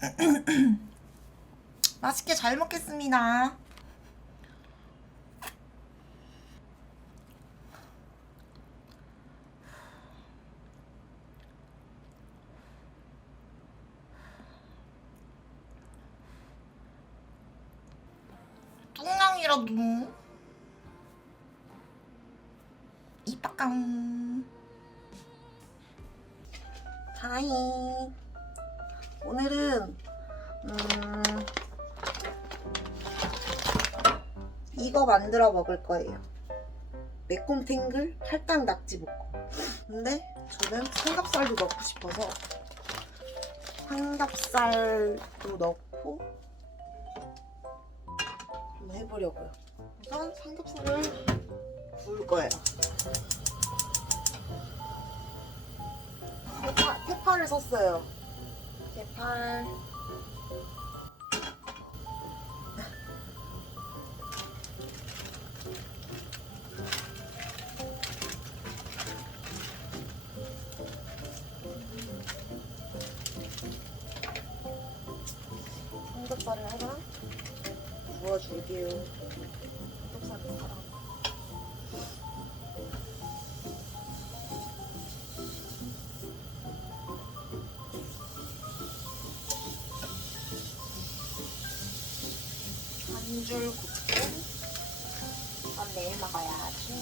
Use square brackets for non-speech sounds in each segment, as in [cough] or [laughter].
[clears throat] 맛있게 잘 먹겠습니다. 뚱랑이라도. 이빠깡. 하이 오늘은 음 이거 만들어 먹을 거예요. 매콤탱글 팔당 낙지 볶음. 근데 저는 삼겹살도 넣고 싶어서 삼겹살도 넣고 한번 해보려고요. 우선 삼겹살을 구울 거예요. 대파, 대파를 샀어요 대파 삼겹살을 하나? 구워줄게요 한줄 굽고 난 내일 먹어야지.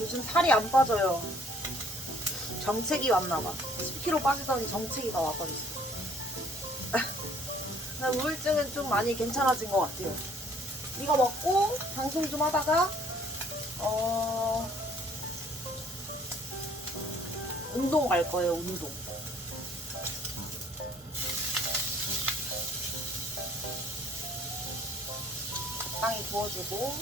요즘 살이 안 빠져요. 정체기 왔나봐. 10kg 빠지더니 정체기가 와버렸어. [laughs] 나 우울증은 좀 많이 괜찮아진 것 같아요 이거 먹고 방송 좀 하다가 어 운동 갈 거예요 운동. 적당히 부어주고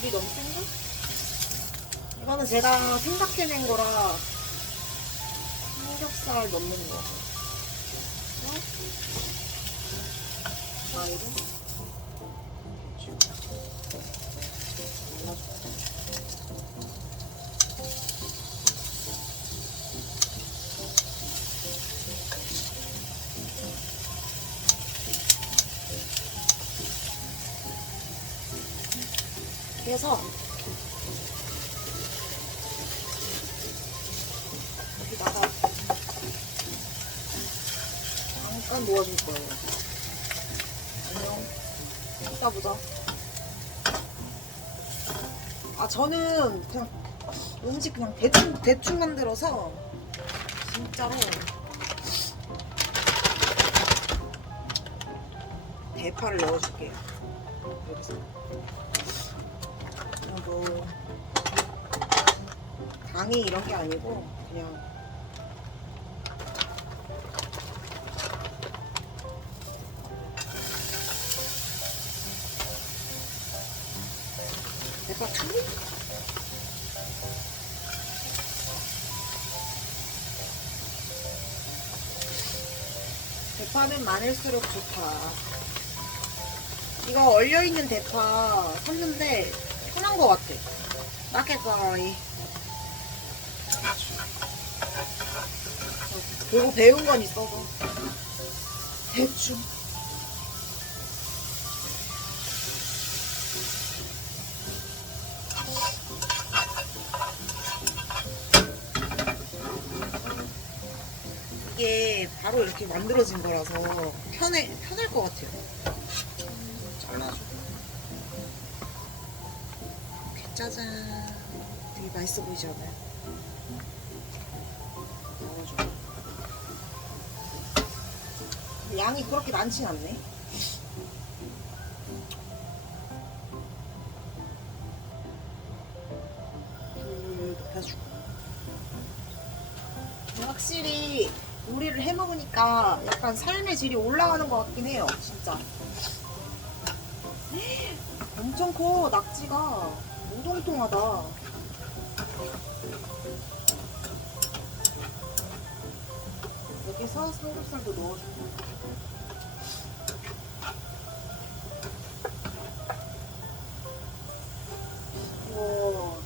불이 너무 센가? 이거는 제가 생각해낸 거라 삼겹살 넣는 거. 어? 아, 이거? 그래서 여기다가 잠깐 놓아줄 거예요. 안녕. 이따 보자. 아 저는 그냥 음식 그냥 대충 대충 만들어서 진짜로 대파를 넣어줄게요. 여기서. 뭐 강의 이런 게 아니고 그냥 대파 투 대파는 많을수록 좋다. 이거 얼려있는 대파 샀는데 편한 것 같아. 맛있어이. 보고 배운 건 있어서. 대충. 이게 바로 이렇게 만들어진 거라서 편해, 편할 것 같아요. 짜잔. 되게 맛있어 보이지 않아요? 넣어줘. 양이 그렇게 많진 않네. 불 높여주고. 확실히 요리를 해 먹으니까 약간 삶의 질이 올라가는 것 같긴 해요, 진짜. [gasps] 엄청 커 낙지가 무동통하다. 여기서 삼겹살도 넣어주고. 이거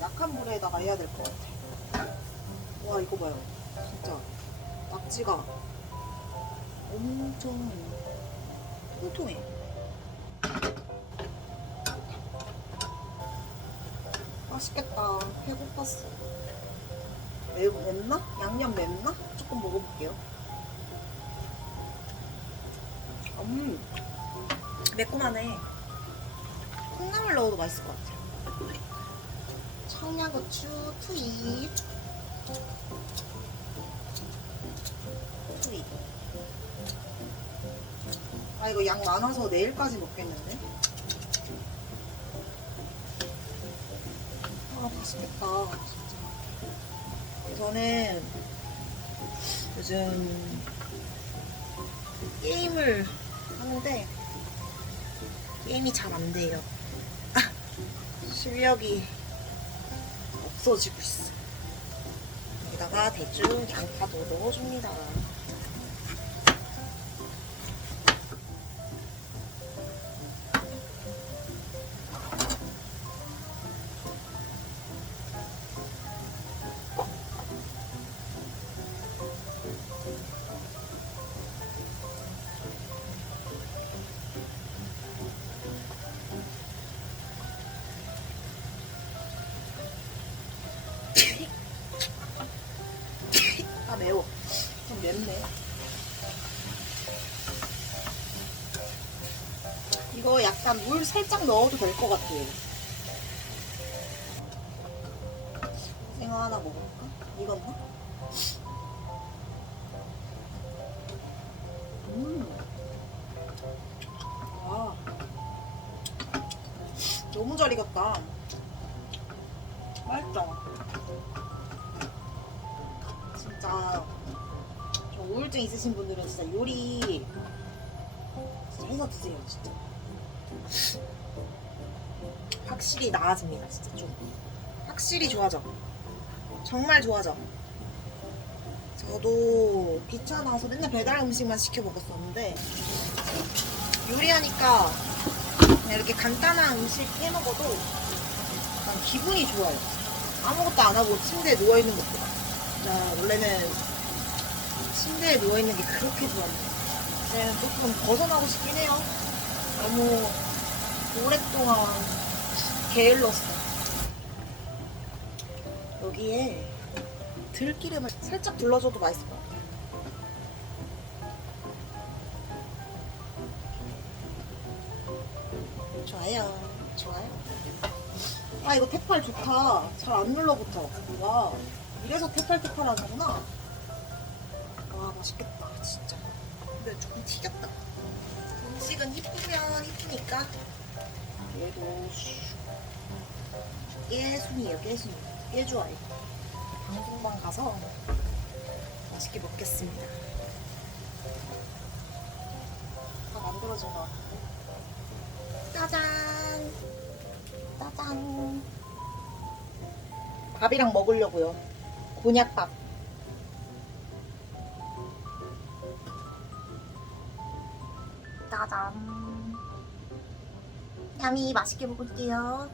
약한 불에다가 해야 될 것 같아. 와 이거 봐요. 진짜 낙지가 엄청 통통해 맛있겠다. 배고팠어. 매우 맵나? 양념 맵나? 조금 먹어볼게요. 음 매콤하네. 콩나물 넣어도 맛있을 것 같아요. 청양고추 투입 투입 아 이거 양 많아서 내일까지 먹겠는데 맛있겠다 저는 요즘 게임을 하는데 게임이 잘 안 돼요. 아, [laughs] 실력이 없어지고 있어 여기다가 대충 양파도 넣어줍니다 이거 약간 물 살짝 넣어도 될 것 같아요 생화 하나 먹어볼까? 익었나? 음. 와. 너무 잘 익었다. 맛있다. 진짜 저 우울증 있으신 분들은 진짜 요리 진짜 해서 드세요 진짜 확실히 나아집니다 진짜 좀. 확실히 좋아져. 정말 좋아져. 저도 귀찮아서 맨날 배달 음식만 시켜 먹었었는데 요리하니까 이렇게 간단한 음식 해 먹어도 난 기분이 좋아요. 아무것도 안 하고 침대에 누워있는 것보다. 나 원래는 침대에 누워있는 게 그렇게 좋았는데 조금 벗어나고 싶긴 해요. 너무 오랫동안 게을렀어. 여기에 들기름을 살짝 둘러줘도 맛있을 것 같아요 좋아요. 좋아요. 아 이거 테팔 좋다. 잘 안 눌러붙어. 와 이래서 테팔 테팔 하는구나. 와 맛있겠다 진짜. 근데 조금 튀겼다. 음식은 이쁘면 이쁘니까 얘도 깨순이에요 깨순 깨 좋아해. 방송방 가서 맛있게 먹겠습니다. 다 만들어진 것 같아 짜잔! 짜잔! 밥이랑 먹으려고요. 곤약밥 야미 맛있게 먹을게요